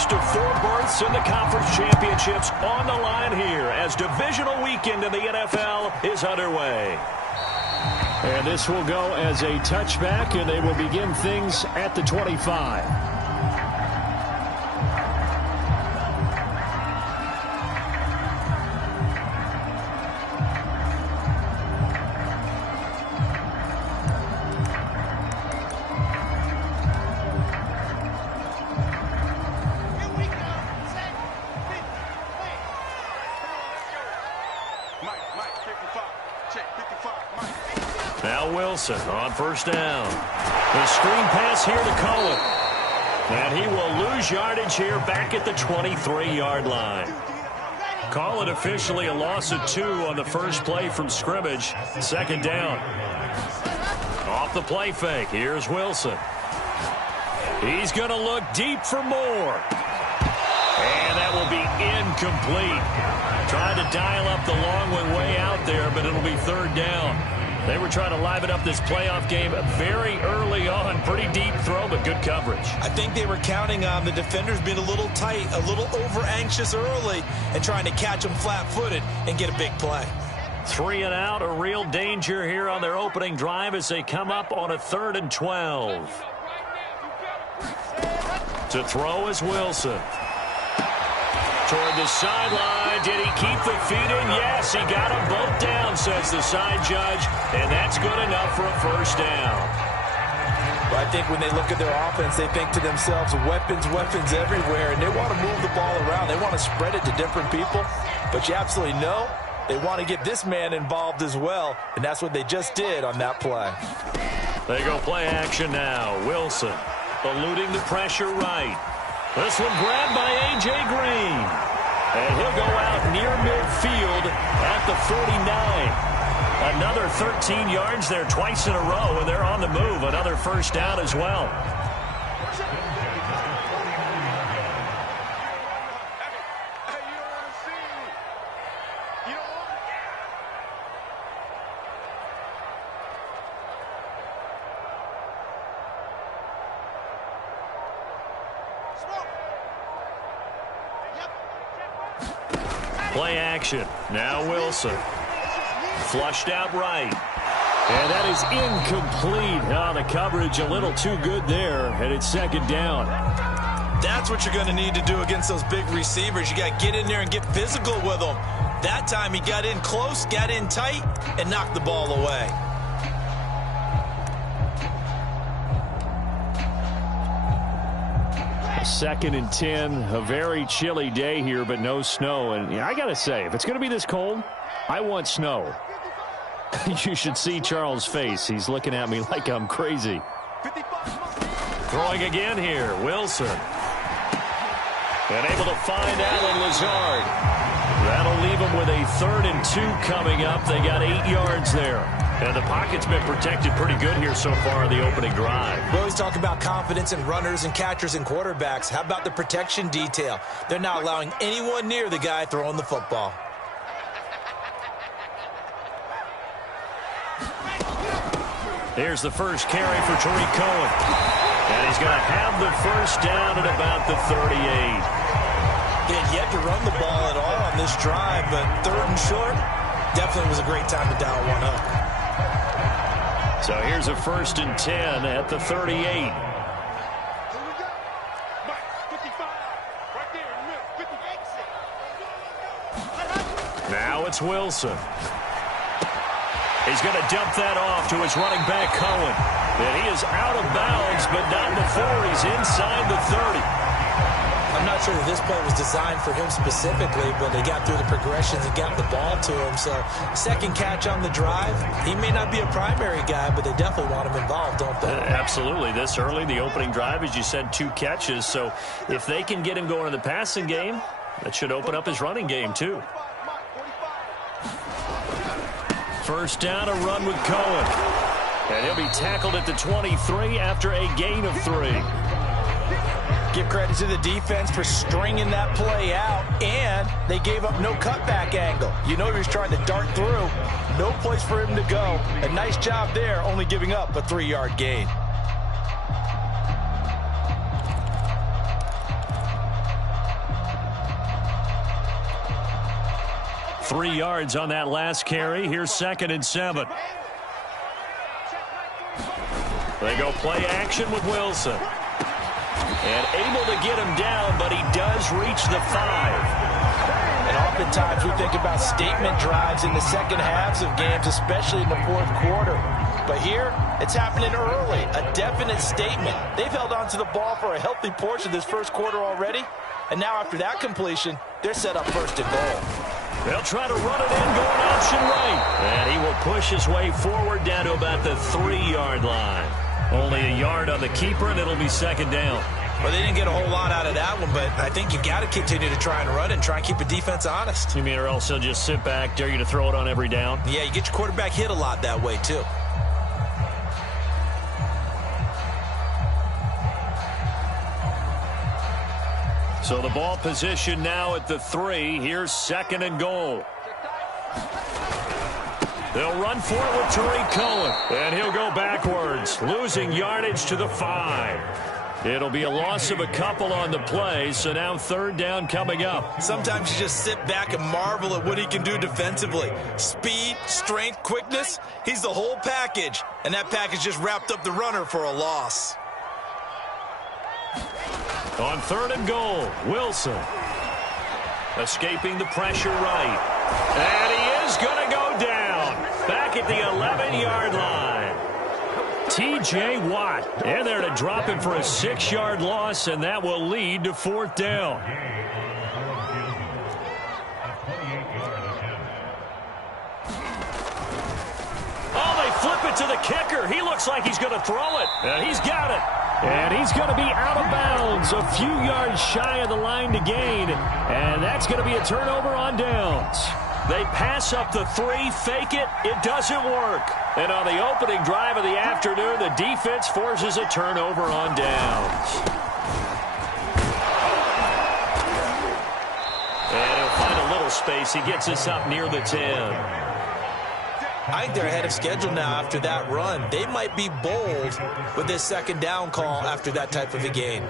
first of 4 berths in the conference championships on the line here as divisional weekend in the NFL is underway. And this will go as a touchback, and they will begin things at the 25. Now Wilson on first down. The screen pass here to Cohen. And he will lose yardage here back at the 23-yard line. Call it officially a loss of 2 on the first play from scrimmage. Second down. Off the play fake. Here's Wilson. He's going to look deep for more. And that will be incomplete. Trying to dial up the long one way out there, but it'll be third down. They were trying to liven up this playoff game very early on. Pretty deep throw, but good coverage. I think they were counting on the defenders being a little tight, a little over-anxious early, and trying to catch them flat-footed and get a big play. 3 and out, a real danger here on their opening drive as they come up on a 3rd and 12. To throw is Wilson. Toward the sideline. Did he keep the feet in? Yes, he got them both down, says the side judge, and that's good enough for a first down. Well, I think when they look at their offense, they think to themselves, weapons everywhere, and they want to move the ball around. They want to spread it to different people, but you absolutely know they want to get this man involved as well, and that's what they just did on that play. They go play action now. Wilson eluding the pressure right. This one grabbed by A.J. Green. And he'll go out near midfield at the 49. Another 13 yards there twice in a row, and they're on the move. Another first down as well. Play action. Now Wilson. Flushed out right. And that is incomplete. Oh, the coverage a little too good there, and it's second down. That's what you're going to need to do against those big receivers. You got to get in there and get physical with them. That time he got in close, got in tight, and knocked the ball away. Second and 10, a very chilly day here, but no snow. And I got to say, if it's going to be this cold, I want snow. You should see Charles' face. He's looking at me like I'm crazy. Throwing again here, Wilson. And able to find Allen Lazard. That'll leave him with a 3rd and 2 coming up. They got 8 yards there. And the pocket's been protected pretty good here so far in the opening drive. We always talk about confidence in runners and catchers and quarterbacks. How about the protection detail? They're not allowing anyone near the guy throwing the football. Here's the first carry for Tariq Cohen. And he's going to have the first down at about the 38. He had yet to run the ball at all on this drive, but 3rd and short, definitely was a great time to dial one up. So here's a 1st and 10 at the 38. Now it's Wilson. He's going to dump that off to his running back, Cohen. And he is out of bounds, but not before he's inside the 30. I'm not sure that this play was designed for him specifically, but they got through the progressions and got the ball to him. So second catch on the drive. He may not be a primary guy, but they definitely want him involved, don't they? Absolutely. This early, the opening drive, as you said, 2 catches. So if they can get him going in the passing game, that should open up his running game too. First down, a run with Cohen. And he'll be tackled at the 23 after a gain of 3. Give credit to the defense for stringing that play out, and they gave up no cutback angle. You know he was trying to dart through. No place for him to go. A nice job there, only giving up a 3-yard gain. 3 yards on that last carry. Here's 2nd and 7. They go play action with Wilson. And able to get him down, but he does reach the 5. And oftentimes we think about statement drives in the second halves of games, especially in the fourth quarter. But here, it's happening early, a definite statement. They've held on to the ball for a healthy portion of this first quarter already. And now after that completion, they're set up 1st and goal. They'll try to run it in, going option right. And he will push his way forward down to about the 3-yard line. Only a yard on the keeper, and it'll be 2nd down. Well, they didn't get a whole lot out of that one, but I think you got to continue to try and run and try and keep the defense honest. You mean or else he'll just sit back, dare you to throw it on every down? Yeah, you get your quarterback hit a lot that way, too. So the ball position now at the 3. Here's 2nd and goal. They'll run for it with Tariq Cohen. And he'll go backwards, losing yardage to the 5. It'll be a loss of a couple on the play, so now 3rd down coming up. Sometimes you just sit back and marvel at what he can do defensively. Speed, strength, quickness, he's the whole package. And that package just wrapped up the runner for a loss. On 3rd and goal, Wilson. Escaping the pressure right. And he is going to go down. Back at the 11-yard line. T.J. Watt. And there to drop him for a 6-yard loss, and that will lead to 4th down. Oh, they flip it to the kicker. He looks like he's going to throw it. And he's got it. And he's going to be out of bounds, a few yards shy of the line to gain. And that's going to be a turnover on downs. They pass up the 3, fake it. It doesn't work. And on the opening drive of the afternoon, the defense forces a turnover on downs. And he'll find a little space. He gets us up near the 10. I think they're ahead of schedule now after that run. They might be bold with this 2nd down call after that type of a gain.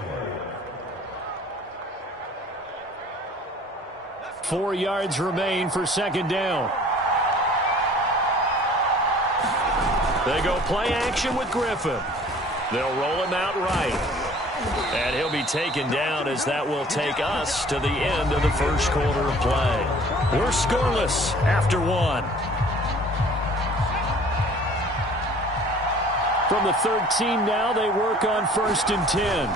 4 yards remain for 2nd down. They go play action with Griffin. They'll roll him out right. And he'll be taken down as that will take us to the end of the first quarter of play. We're scoreless after 1. From the 13 now, they work on 1st and 10.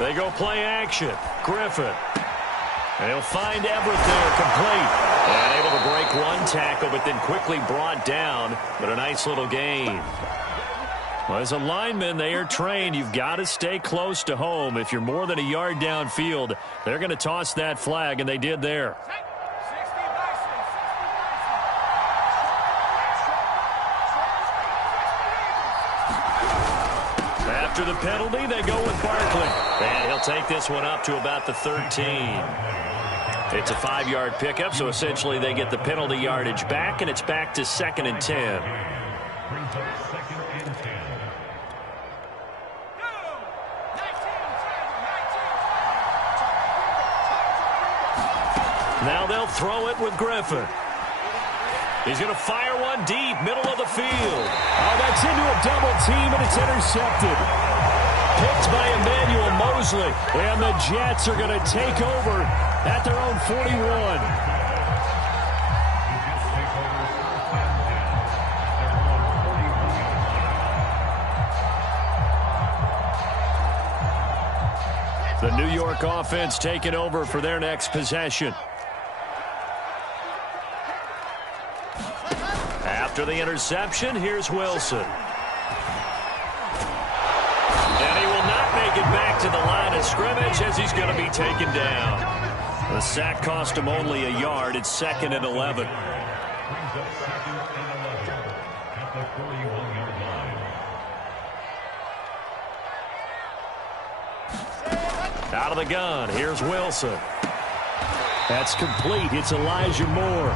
They go play action. Griffin. They'll find Everett there, complete. And able to break one tackle, but then quickly brought down. But a nice little gain. Well, as a lineman, they are trained. You've got to stay close to home. If you're more than a yard downfield, they're going to toss that flag, and they did there. After the penalty, they go with Barkley. And he'll take this one up to about the 13. It's a 5-yard pickup, so essentially they get the penalty yardage back, and it's back to 2nd and 10. Now they'll throw it with Griffin. He's going to fire one deep, middle of the field. Oh, that's into a double team, and it's intercepted. Picked by Emmanuel Mosley, and the Jets are going to take over at their own 41. The New York offense taking over for their next possession. After the interception, here's Wilson. And he will not make it back to the line of scrimmage as he's going to be taken down. The sack cost him only a yard. It's 2nd and 11. Out of the gun, here's Wilson. That's complete. It's Elijah Moore.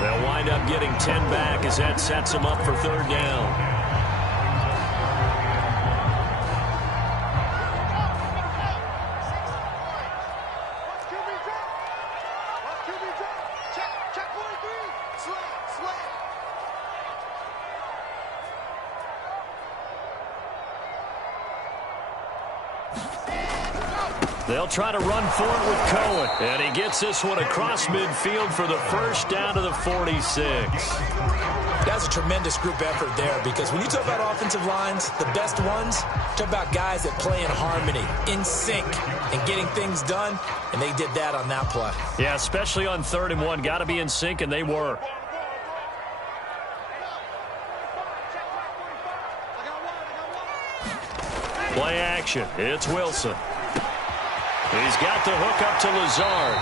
They'll wind up getting 10 back as that sets them up for 3rd down. They'll try to run for it with Cohen. And he gets this one across midfield for the first down to the 46. That's a tremendous group effort there, because when you talk about offensive lines, the best ones, talk about guys that play in harmony, in sync, and getting things done, and they did that on that play. Yeah, especially on 3rd and 1. Got to be in sync, and they were. Play action. It's Wilson. He's got the hook up to Lazard.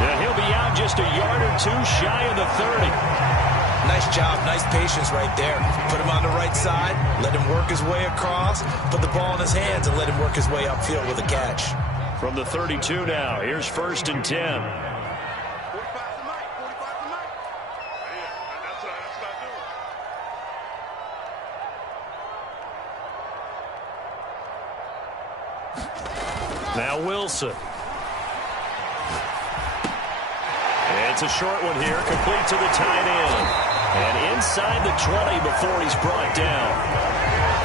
And he'll be out just a yard or two shy of the 30. Nice job, nice patience right there. Put him on the right side, let him work his way across, put the ball in his hands, and let him work his way upfield with a catch. From the 32 now, here's 1st and 10. Now Wilson. It's a short one here, complete to the tight end. And inside the 20 before he's brought down.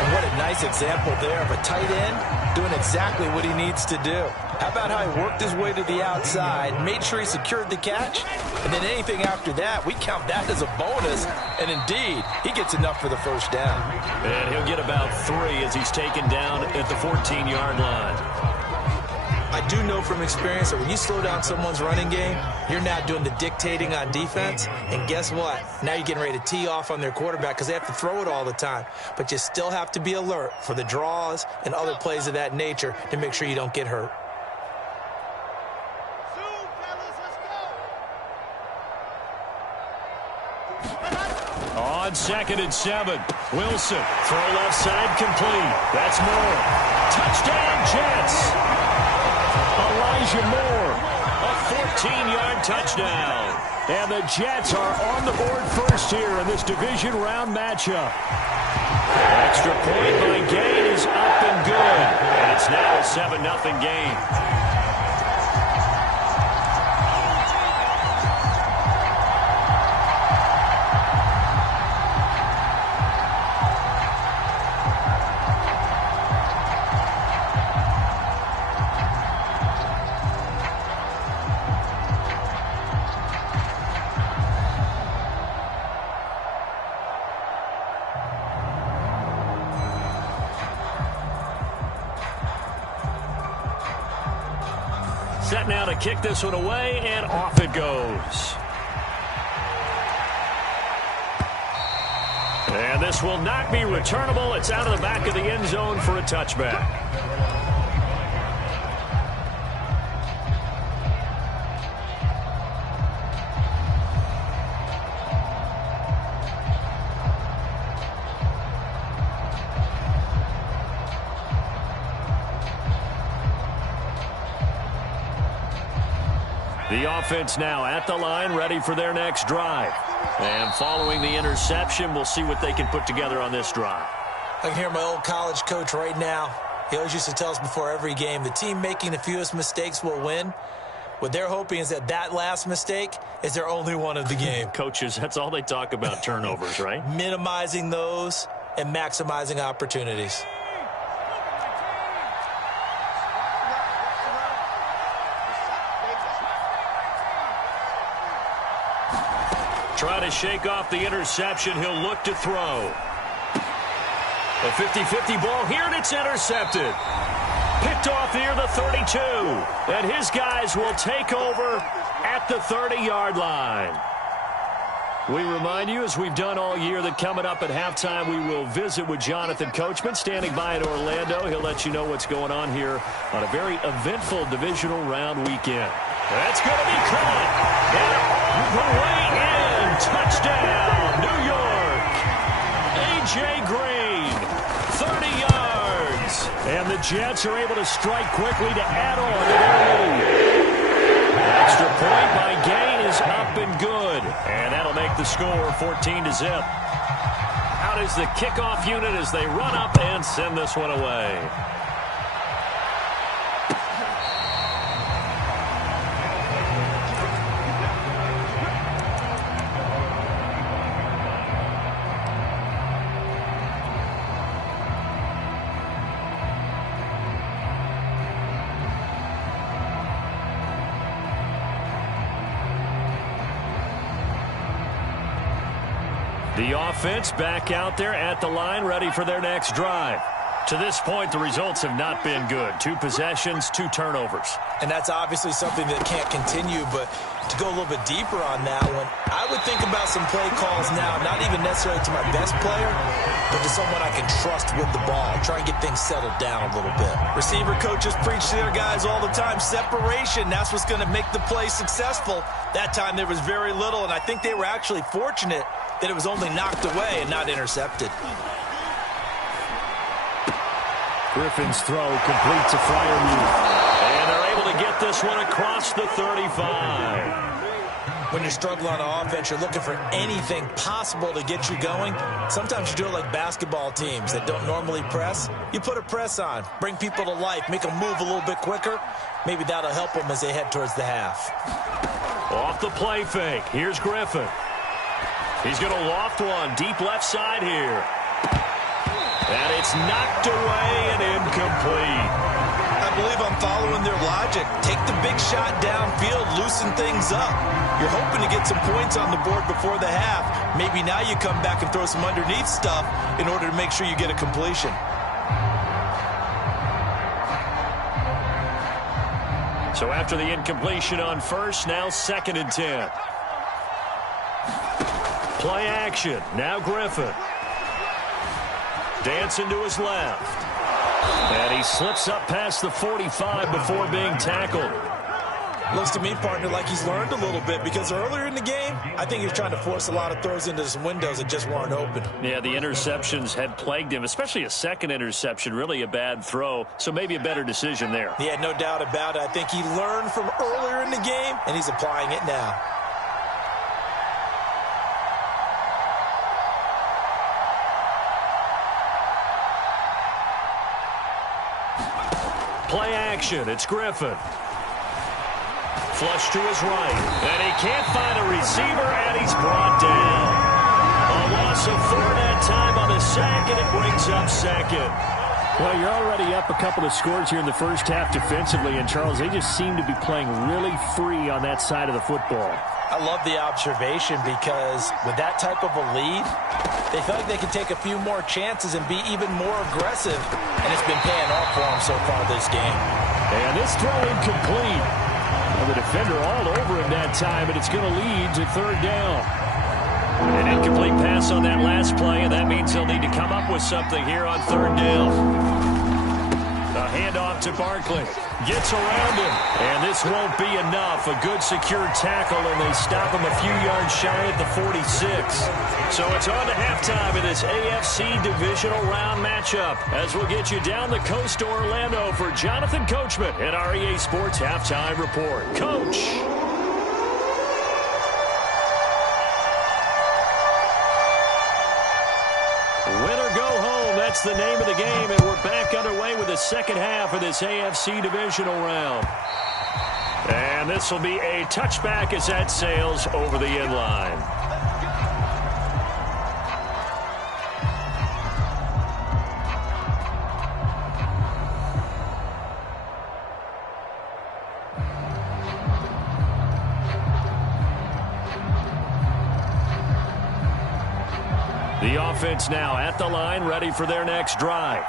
And what a nice example there of a tight end doing exactly what he needs to do. How about how he worked his way to the outside, made sure he secured the catch, and then anything after that, we count that as a bonus. And indeed, he gets enough for the first down. And he'll get about 3 as he's taken down at the 14-yard line. I do know from experience that when you slow down someone's running game, you're now doing the dictating on defense. And guess what? Now you're getting ready to tee off on their quarterback because they have to throw it all the time. But you still have to be alert for the draws and other plays of that nature to make sure you don't get hurt. On 2nd and 7, Wilson. Throw left side complete. That's Moore. Touchdown, Jets. Elijah Moore, a 14-yard touchdown. And the Jets are on the board first here in this division round matchup. Extra point by Gain is up and good. And it's now a 7-0 game. Set now to kick this one away, and off it goes. And this will not be returnable. It's out of the back of the end zone for a touchback. The offense now at the line, ready for their next drive. And following the interception, we'll see what they can put together on this drive. I can hear my old college coach right now. He always used to tell us before every game, the team making the fewest mistakes will win. What they're hoping is that that last mistake is their only one of the game. Coaches, that's all they talk about, turnovers, right? Minimizing those and maximizing opportunities. Try to shake off the interception. He'll look to throw. A 50-50 ball here, and it's intercepted. Picked off near the 32. And his guys will take over at the 30-yard line. We remind you, as we've done all year, that coming up at halftime, we will visit with Jonathan Coachman, standing by in Orlando. He'll let you know what's going on here on a very eventful divisional round weekend. That's going to be caught. And all the way in. Touchdown, New York. A.J. Green, 30 yards. And the Jets are able to strike quickly to add on to their lead. Extra point by Gain is up and good. And that'll make the score 14-0. Out is the kickoff unit as they run up and send this one away. The offense back out there at the line, ready for their next drive. To this point, the results have not been good. 2 possessions, 2 turnovers. And that's obviously something that can't continue, but to go a little bit deeper on that one, I would think about some play calls now, not even necessarily to my best player, but to someone I can trust with the ball. Try and get things settled down a little bit. Receiver coaches preach to their guys all the time. Separation, that's what's going to make the play successful. That time there was very little, and I think they were actually fortunate that it was only knocked away and not intercepted. Griffin's throw complete to Freiermuth. And they're able to get this one across the 35. When you're struggling on offense, you're looking for anything possible to get you going. Sometimes you do it like basketball teams that don't normally press. You put a press on, bring people to life, make them move a little bit quicker. Maybe that'll help them as they head towards the half. Off the play fake. Here's Griffin. He's going to loft one deep left side here. And it's knocked away and incomplete. I believe I'm following their logic. Take the big shot downfield, loosen things up. You're hoping to get some points on the board before the half. Maybe now you come back and throw some underneath stuff in order to make sure you get a completion. So after the incompletion on first, now 2nd and 10. Play action. Now Griffin. Dancing to his left. And he slips up past the 45 before being tackled. Looks to me, partner, like he's learned a little bit, because earlier in the game, I think he was trying to force a lot of throws into some windows that just weren't open. Yeah, the interceptions had plagued him, especially a second interception, really a bad throw, so maybe a better decision there. Yeah, no doubt about it. I think he learned from earlier in the game, and he's applying it now. Play action. It's Griffin. Flush to his right. And he can't find a receiver, and he's brought down. A loss of 4 that time on the sack, and it brings up 2nd. Well, you're already up a couple of scores here in the first half defensively, and Charles, they just seem to be playing really free on that side of the football. I love the observation, because with that type of a lead, they feel like they can take a few more chances and be even more aggressive, and it's been paying off for them so far this game. And this throw incomplete. Well, the defender all over him that time, and it's going to lead to 3rd down. An incomplete pass on that last play, and that means they'll need to come up with something here on 3rd down. A handoff to Barkley. Gets around him. And this won't be enough. A good secure tackle, and they stop him a few yards shy at the 46. So it's on to halftime in this AFC Divisional Round matchup, as we'll get you down the coast to Orlando for Jonathan Coachman at our EA Sports Halftime Report. Coach. Winner go home. That's the name of the game, and we're back underway with the second half of this AFC Divisional Round. And this will be a touchback as that sails over the end line. The offense now at the line, ready for their next drive.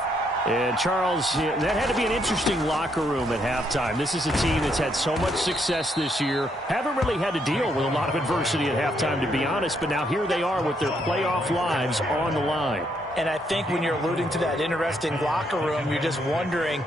And, Charles, that had to be an interesting locker room at halftime. This is a team that's had so much success this year. Haven't really had to deal with a lot of adversity at halftime, to be honest. But now here they are with their playoff lives on the line. And I think when you're alluding to that interesting locker room, you're just wondering,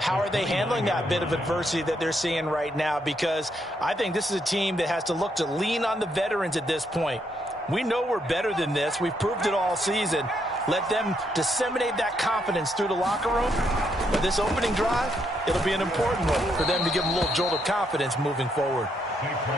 how are they handling that bit of adversity that they're seeing right now? Because I think this is a team that has to look to lean on the veterans at this point. We know we're better than this. We've proved it all season. Let them disseminate that confidence through the locker room. But this opening drive, it'll be an important one for them to give them a little jolt of confidence moving forward.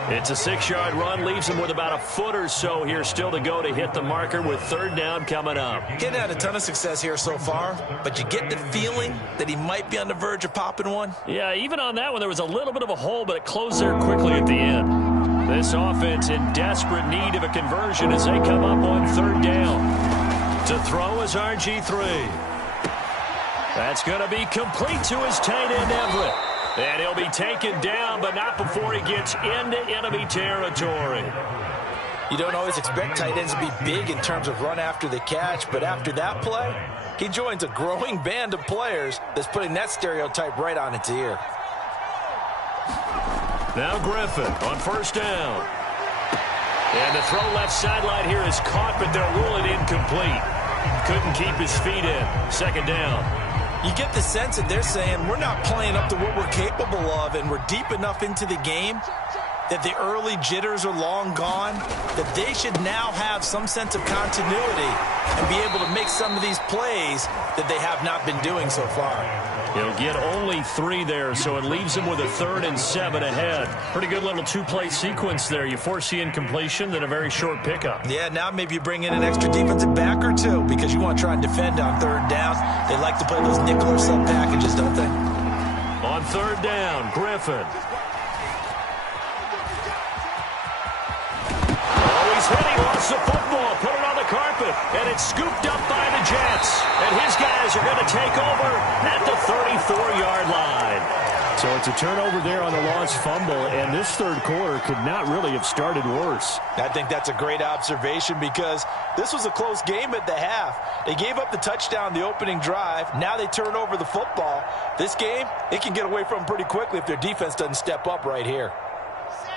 It's a 6-yard run, leaves him with about a foot or so here still to go to hit the marker with 3rd down coming up. He hadn't had a ton of success here so far, but you get the feeling that he might be on the verge of popping one. Yeah, even on that one, there was a little bit of a hole, but it closed there quickly at the end. This offense in desperate need of a conversion as they come up on 3rd down. To throw is RG3. That's going to be complete to his tight end, Everett. And he'll be taken down, but not before he gets into enemy territory. You don't always expect tight ends to be big in terms of run after the catch, but after that play, he joins a growing band of players that's putting that stereotype right on its ear. Now Griffin on first down. And the throw left sideline here is caught, but they'll rule it incomplete. Couldn't keep his feet in. Second down. You get the sense that they're saying we're not playing up to what we're capable of, and we're deep enough into the game that the early jitters are long gone, that they should now have some sense of continuity and be able to make some of these plays that they have not been doing so far. He'll get only 3 there, so it leaves him with a 3rd and 7 ahead. Pretty good little 2-play sequence there. You force the incompletion, then a very short pickup. Yeah, now maybe you bring in an extra defensive back or two because you want to try and defend on 3rd down. They like to play those nickel or sub packages, don't they? On 3rd down, Griffin. He's hit, he lost the football, put it on the carpet, and it's scooped up by the Jets. And his guys are going to take over at the 34-yard line. So it's a turnover there on the lost fumble, and this third quarter could not really have started worse. I think that's a great observation because this was a close game at the half. They gave up the touchdown the opening drive. Now they turn over the football. This game, it can get away from them pretty quickly if their defense doesn't step up right here.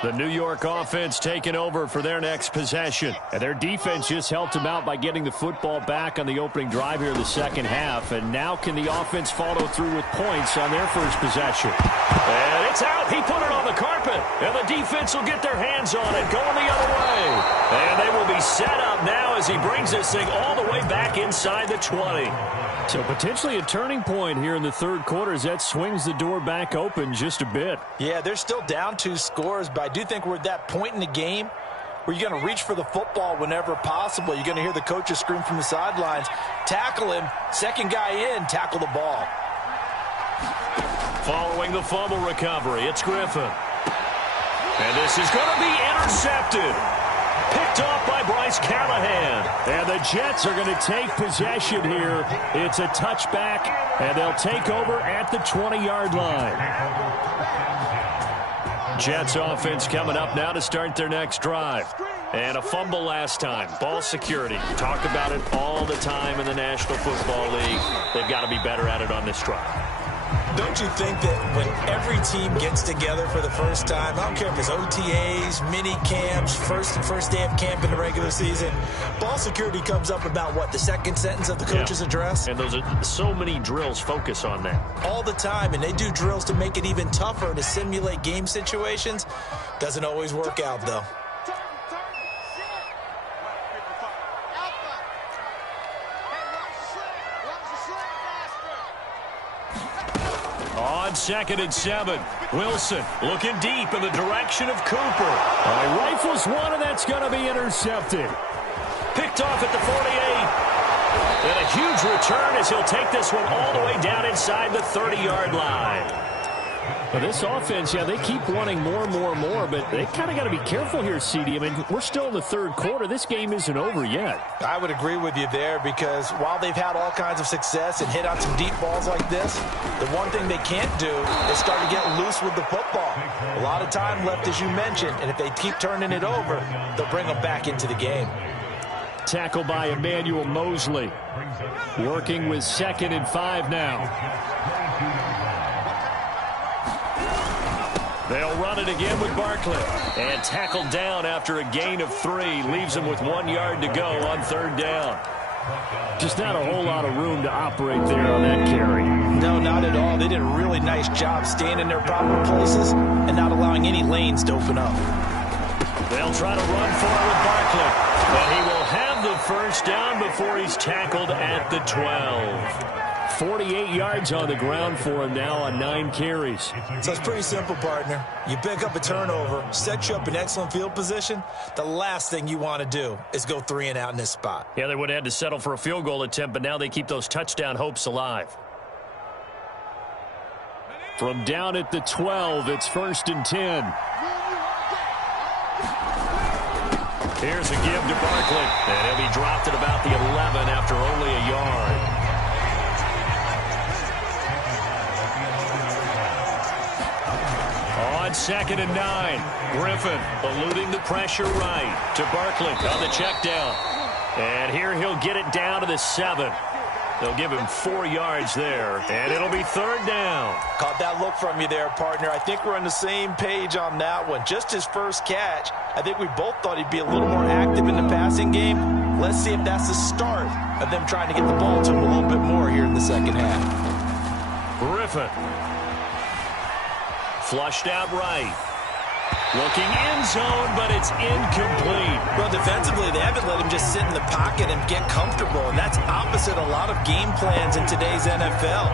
The New York offense taking over for their next possession. And their defense just helped them out by getting the football back on the opening drive here in the second half. And now can the offense follow through with points on their first possession? And it's out. He put it on the carpet. And the defense will get their hands on it going the other way. And they will be set up now as he brings this thing all the way back inside the 20. So potentially a turning point here in the third quarter as that swings the door back open just a bit. Yeah, they're still down 2 scores, but I do think we're at that point in the game where you're going to reach for the football whenever possible. You're going to hear the coaches scream from the sidelines, tackle him, second guy in, tackle the ball. Following the fumble recovery, it's Griffin. And this is going to be intercepted. Picked off by Bryce Callahan. And the Jets are going to take possession here. It's a touchback, and they'll take over at the 20-yard line. Jets offense coming up now to start their next drive. And a fumble last time. Ball security. Talk about it all the time in the National Football League. They've got to be better at it on this drive. Don't you think that when every team gets together for the first time, I don't care if it's OTAs, mini camps, first day of camp in the regular season, ball security comes up about what, the second sentence of the coach's address? And those are so many drills focus on that. All the time, and they do drills to make it even tougher to simulate game situations. Doesn't always work out, though. On 2nd and 7, Wilson looking deep in the direction of Cooper. He rifles one, and that's going to be intercepted. Picked off at the 48. And a huge return as he'll take this one all the way down inside the 30-yard line. But this offense, yeah, they keep wanting more, but they kind of got to be careful here, CD. I mean, we're still in the third quarter. This game isn't over yet. I would agree with you there because while they've had all kinds of success and hit on some deep balls like this, the one thing they can't do is start to get loose with the football. A lot of time left, as you mentioned, and if they keep turning it over, they'll bring them back into the game. Tackle by Emmanuel Mosley. Working with 2nd and 5 now. They'll run it again with Barkley. And tackled down after a gain of 3. Leaves him with 1 yard to go on 3rd down. Just not a whole lot of room to operate there on that carry. No, not at all. They did a really nice job staying in their proper places and not allowing any lanes to open up. They'll try to run for it with Barkley. But he will have the first down before he's tackled at the 12. 48 yards on the ground for him now on 9 carries. So it's pretty simple, partner. You pick up a turnover, set you up in excellent field position. The last thing you want to do is go 3 and out in this spot. Yeah, they would have had to settle for a field goal attempt, but now they keep those touchdown hopes alive. From down at the 12, it's 1st and 10. Here's a give to Barkley. And he'll be dropped at about the 11 after only a yard. On on 2nd and 9. Griffin eluding the pressure right to Barkley on the check down. And here he'll get it down to the 7. They'll give him 4 yards there, and it'll be 3rd down. Caught that look from you there, partner. I think we're on the same page on that one. Just his first catch, I think we both thought he'd be a little more active in the passing game. Let's see if that's the start of them trying to get the ball to him a little bit more here in the second half. Griffin. Flushed out right. Looking end zone, but it's incomplete. Well, defensively, they haven't let him just sit in the pocket and get comfortable, and that's opposite a lot of game plans in today's NFL.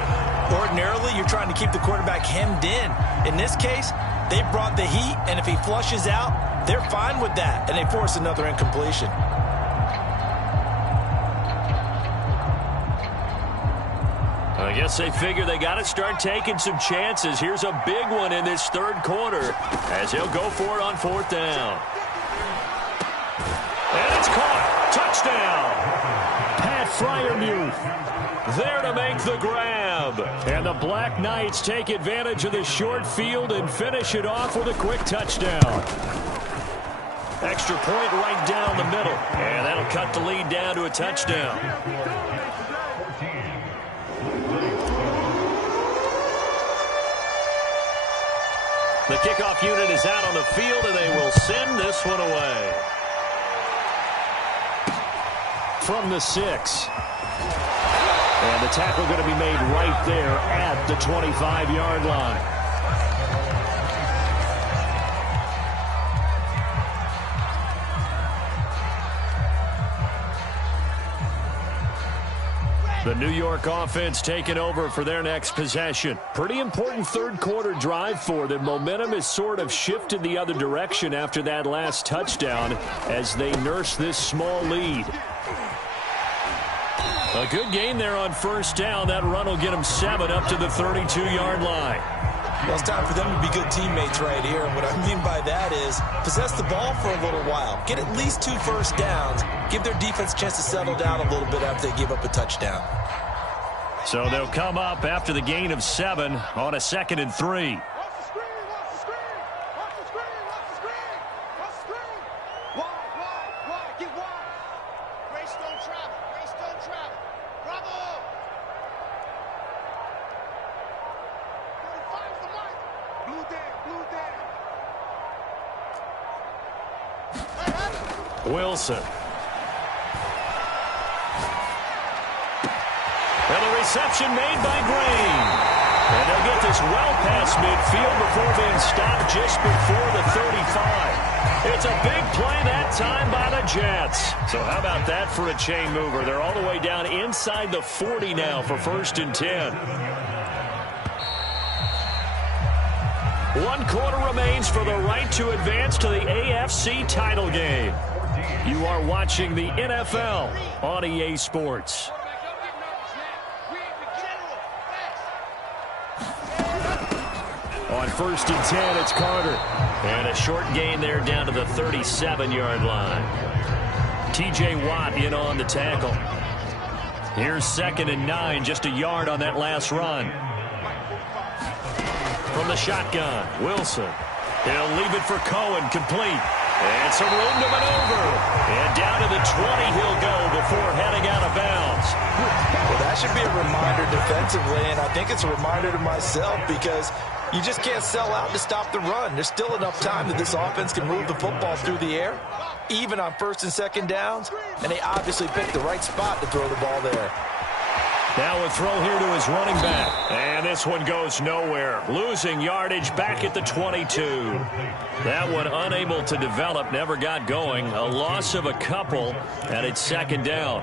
Ordinarily, you're trying to keep the quarterback hemmed in. In this case, they brought the heat, and if he flushes out, they're fine with that, and they force another incompletion. I guess they figure they got to start taking some chances. Here's a big one in this 3rd quarter as he'll go for it on 4th down. And it's caught. Touchdown. Pat Freiermuth There to make the grab. And the Black Knights take advantage of the short field and finish it off with a quick touchdown. Extra point right down the middle. And that'll cut the lead down to a touchdown. The kickoff unit is out on the field, and they will send this one away. From the 6. And the tackle going to be made right there at the 25-yard line. The New York offense taking over for their next possession. Pretty important 3rd quarter drive for them. Momentum has sort of shifted the other direction after that last touchdown as they nurse this small lead. A good game there on 1st down. That run will get them 7 up to the 32-yard line. Well, it's time for them to be good teammates right here. And what I mean by that is possess the ball for a little while. Get at least 2 first downs. Give their defense a chance to settle down a little bit after they give up a touchdown. So they'll come up after the gain of 7 on a 2nd and 3. Wilson. And the reception made by Green. And they'll get this well past midfield before being stopped just before the 35. It's a big play that time by the Jets. So how about that for a chain mover? They're all the way down inside the 40 now for 1st and 10. 1 quarter remains for the right to advance to the AFC title game. You are watching the NFL on EA Sports. On 1st and 10, it's Carter. And a short gain there down to the 37-yard line. T.J. Watt in on the tackle. Here's 2nd and 9, just a yard on that last run. From the shotgun, Wilson. He'll leave it for Cohen, complete. And some room to maneuver. And down to the 20 he'll go before heading out of bounds. Well, that should be a reminder defensively, and I think it's a reminder to myself because you just can't sell out to stop the run. There's still enough time that this offense can move the football through the air, even on 1st and 2nd downs, and they obviously picked the right spot to throw the ball there. Now a throw here to his running back. And this one goes nowhere. Losing yardage back at the 22. That one unable to develop, never got going. A loss of a couple, and it's 2nd down.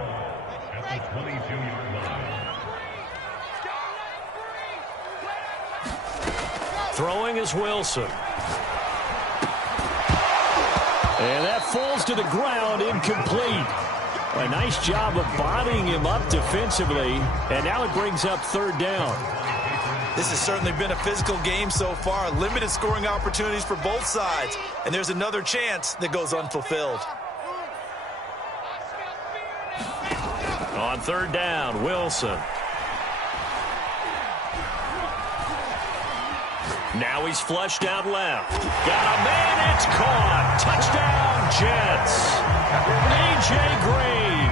Throwing is Wilson. And that falls to the ground, incomplete. A nice job of bodying him up defensively, and now it brings up 3rd down. This has certainly been a physical game so far. Limited scoring opportunities for both sides, and there's another chance that goes unfulfilled. On 3rd down, Wilson. Now he's flushed out left. Got a man, it's caught. Touchdown, Jets. A.J. Green,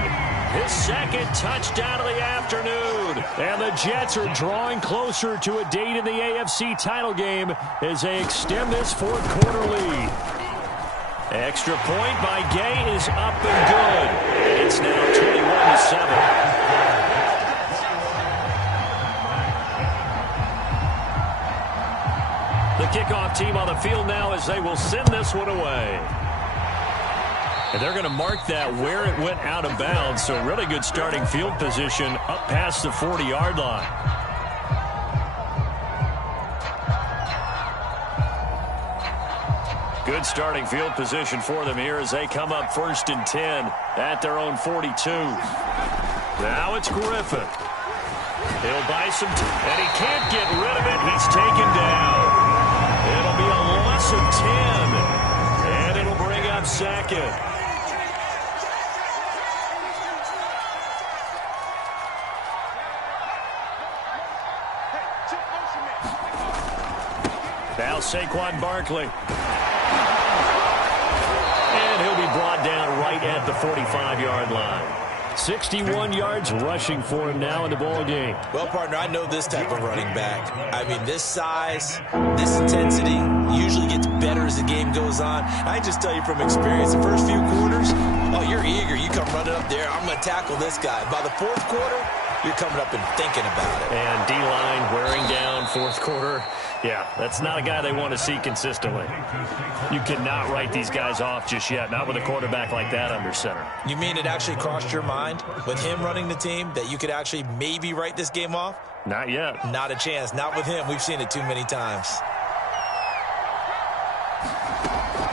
his second touchdown of the afternoon. And the Jets are drawing closer to a date in the AFC title game as they extend this fourth-quarter lead. Extra point by Gay is up and good. It's now 21-7. The kickoff team on the field now as they will send this one away. And they're going to mark that where it went out of bounds, so really good starting field position up past the 40-yard line. Good starting field position for them here as they come up 1st and 10 at their own 42. Now it's Griffin. He'll buy some, and he can't get rid of it. He's taken down. It'll be a loss of 10, and it'll bring up second. Now Saquon Barkley. And he'll be brought down right at the 45-yard line. 61 yards rushing for him now in the ball game. Well, partner, I know this type of running back. I mean, this size, this intensity usually gets better as the game goes on. I just tell you from experience, the first few quarters, oh, you're eager. You come running up there. I'm going to tackle this guy. By the fourth quarter, you're coming up and thinking about it. And D-line wearing down fourth quarter. Yeah, that's not a guy they want to see consistently. You cannot write these guys off just yet, not with a quarterback like that under center. You mean it actually crossed your mind with him running the team that you could actually maybe write this game off? Not yet. Not a chance. Not with him. We've seen it too many times.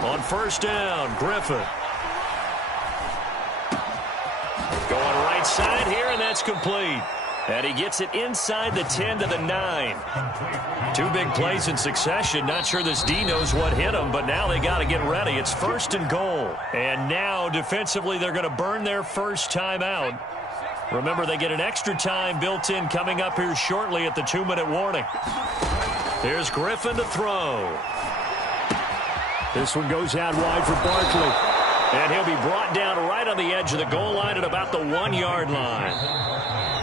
On 1st down, Griffin. Going right side here, and that's complete. And he gets it inside the 10 to the 9. Two big plays in succession. Not sure this D knows what hit him, but now they got to get ready. It's 1st and goal. And now, defensively, they're going to burn their first timeout. Remember, they get an extra time built in coming up here shortly at the 2-minute warning. Here's Griffin to throw. This one goes out wide for Barkley. And he'll be brought down right on the edge of the goal line at about the 1-yard line.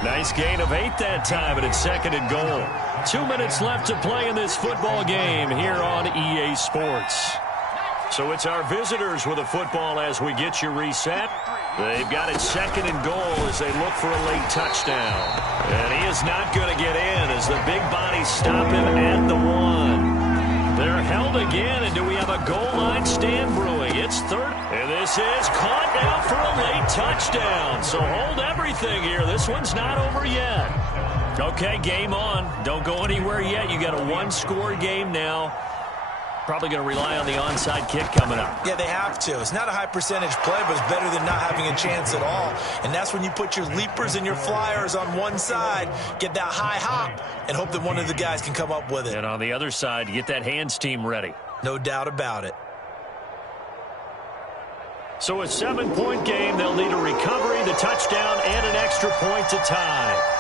Nice gain of 8 that time, and it's 2nd and goal. 2 minutes left to play in this football game here on EA Sports. So it's our visitors with a football as we get you reset. They've got it 2nd and goal as they look for a late touchdown. And he is not going to get in as the big bodies stop him at the 1. They're held again, and do we have a goal line stand brewing? It's 3rd, and this is caught now for a late touchdown. So hold everything here. This one's not over yet. Okay, game on. Don't go anywhere yet. You got a 1-score game now. Probably going to rely on the onside kick coming up. Yeah, they have to. It's not a high percentage play, but it's better than not having a chance at all. And that's when you put your leapers and your flyers on one side, get that high hop, and hope that one of the guys can come up with it. And on the other side, get that hands team ready. No doubt about it. So a 7-point game. They'll need a recovery, the touchdown, and an extra point to tie.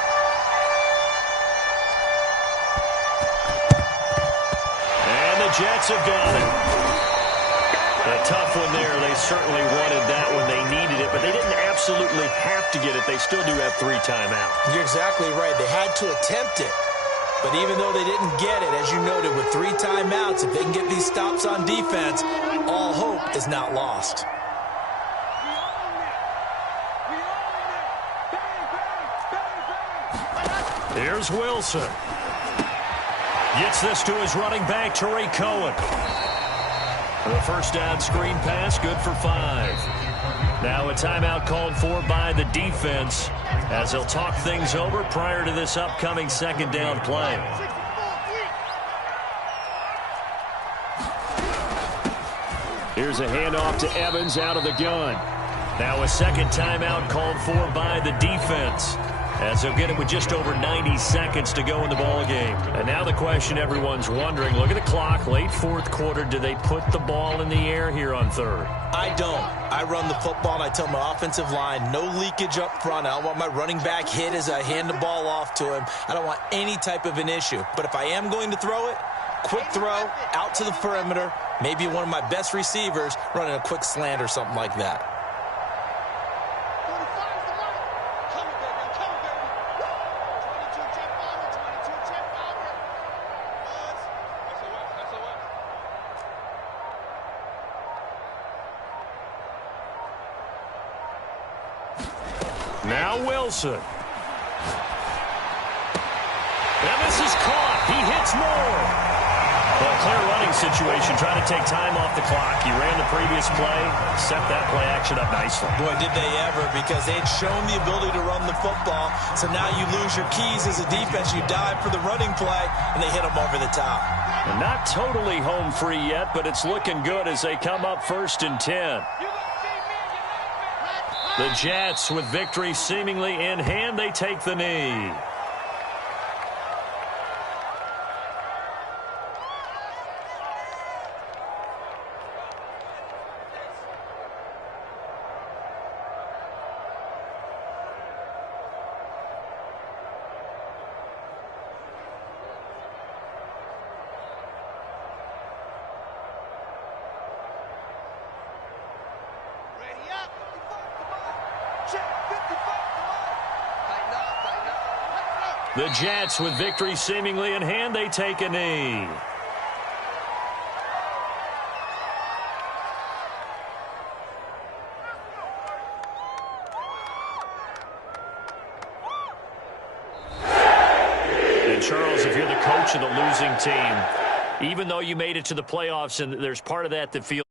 Jets have got it. A tough one there. They certainly wanted that when they needed it, but they didn't absolutely have to get it. They still do have 3 timeouts. You're exactly right. They had to attempt it. But even though they didn't get it, as you noted, with 3 timeouts, if they can get these stops on defense, all hope is not lost. Here's Wilson. Gets this to his running back, Tariq Cohen. The 1st down screen pass, good for 5. Now a timeout called for by the defense as they'll talk things over prior to this upcoming 2nd down play. Here's a handoff to Evans out of the gun. Now a 2nd timeout called for by the defense, as they'll get it with just over 90 seconds to go in the ball game. And now the question everyone's wondering, look at the clock, late 4th quarter, do they put the ball in the air here on 3rd? I don't. I run the football, and I tell my offensive line, no leakage up front. I don't want my running back hit as I hand the ball off to him. I don't want any type of an issue. But if I am going to throw it, quick throw out to the perimeter. Maybe one of my best receivers running a quick slant or something like that. Now Wilson. And this is caught. He hits more. Well, clear running situation, trying to take time off the clock. He ran the previous play, set that play action up nicely. Boy, did they ever, because they'd shown the ability to run the football. So now you lose your keys as a defense. You dive for the running play, and they hit them over the top. And not totally home free yet, but it's looking good as they come up 1st and 10. The Jets, with victory seemingly in hand, they take the knee. The Jets, with victory seemingly in hand, they take a knee. And Charles, if you're the coach of the losing team, even though you made it to the playoffs, and there's part of that that feels